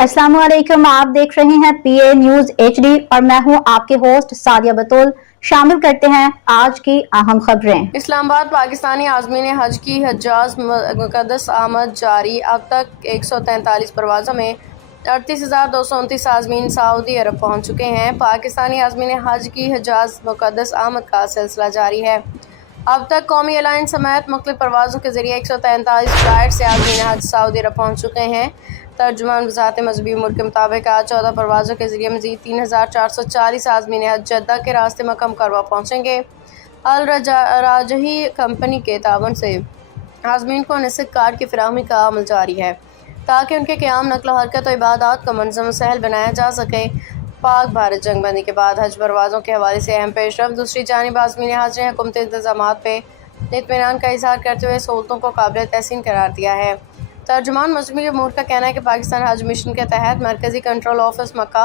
अस्सलाम वालेकुम, आप देख रहे हैं पीए न्यूज एचडी और मैं हूं आपके होस्ट सादिया बतूल। शामिल करते हैं आज की अहम खबरें। इस्लामाबाद पाकिस्तानी आज़मीन हज की हज्जाज मुक़द्दस आमद जारी। अब तक 143 परवाज़ों में 38,229 आज़मीन सऊदी अरब पहुँच चुके हैं। पाकिस्तानी आज़मीन हज की हज्जाज मुक़द्दस आमद का सिलसिला जारी है। अब तक कौमी एयरलाइन समेत मुख्तलिफ परवाज़ों के ज़रिए 143 फ्लाइट से आज़मीन हज सऊदी अरब पहुँच चुके हैं। तर्जुमान वज़ारत मज़हबी उमूर के मुताबिक आज 14 परवाज़ों के ज़रिए मज़ीद 3,440 आज़मीन हज जद्दा के रास्ते मक्का मुकर्रमा पहुँचेंगे। अल राजही कंपनी के ताबन से आज़मीन को निश्चित कार्ड की फराहमी का अमल जारी है ताकि उनके क़याम, नक़्ल हरकत और इबादत को मुनज़्ज़म व सहल बनाया जा सके। पाक भारत जंग बंदी के बाद हज परवाज़ों के हवाले से अहम पेशरफ्त। दूसरी जानिब आज़मीन हज ने हुकूमती इंतज़ामात पे इत्मीनान का इज़हार करते हुए सहूलतों को काबिल तहसीन करार दिया है। तर्जुमान मज़हबी उमूर का कहना है कि पाकिस्तान हज मिशन के तहत मरकज़ी कंट्रोल ऑफिस मक्का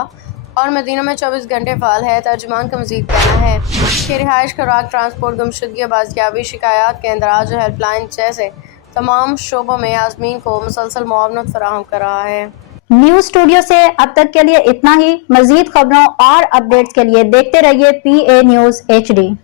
और मदीना में 24 घंटे फ़ाल है। तर्जुमान का मज़ीद कहना है कि रिहाइश, खुराक, ट्रांसपोर्ट, गुमशुदगी, बाज़ियाबी, शिकायत के इंदराज और हेल्पलाइन जैसे तमाम शोबों में आज़मीन को मुसलसल मुआवनत फराहम कर रहा है। न्यूज स्टूडियो से अब तक के लिए इतना ही। मज़ीद खबरों और अपडेट्स के लिए देखते रहिए पीए न्यूज एचडी।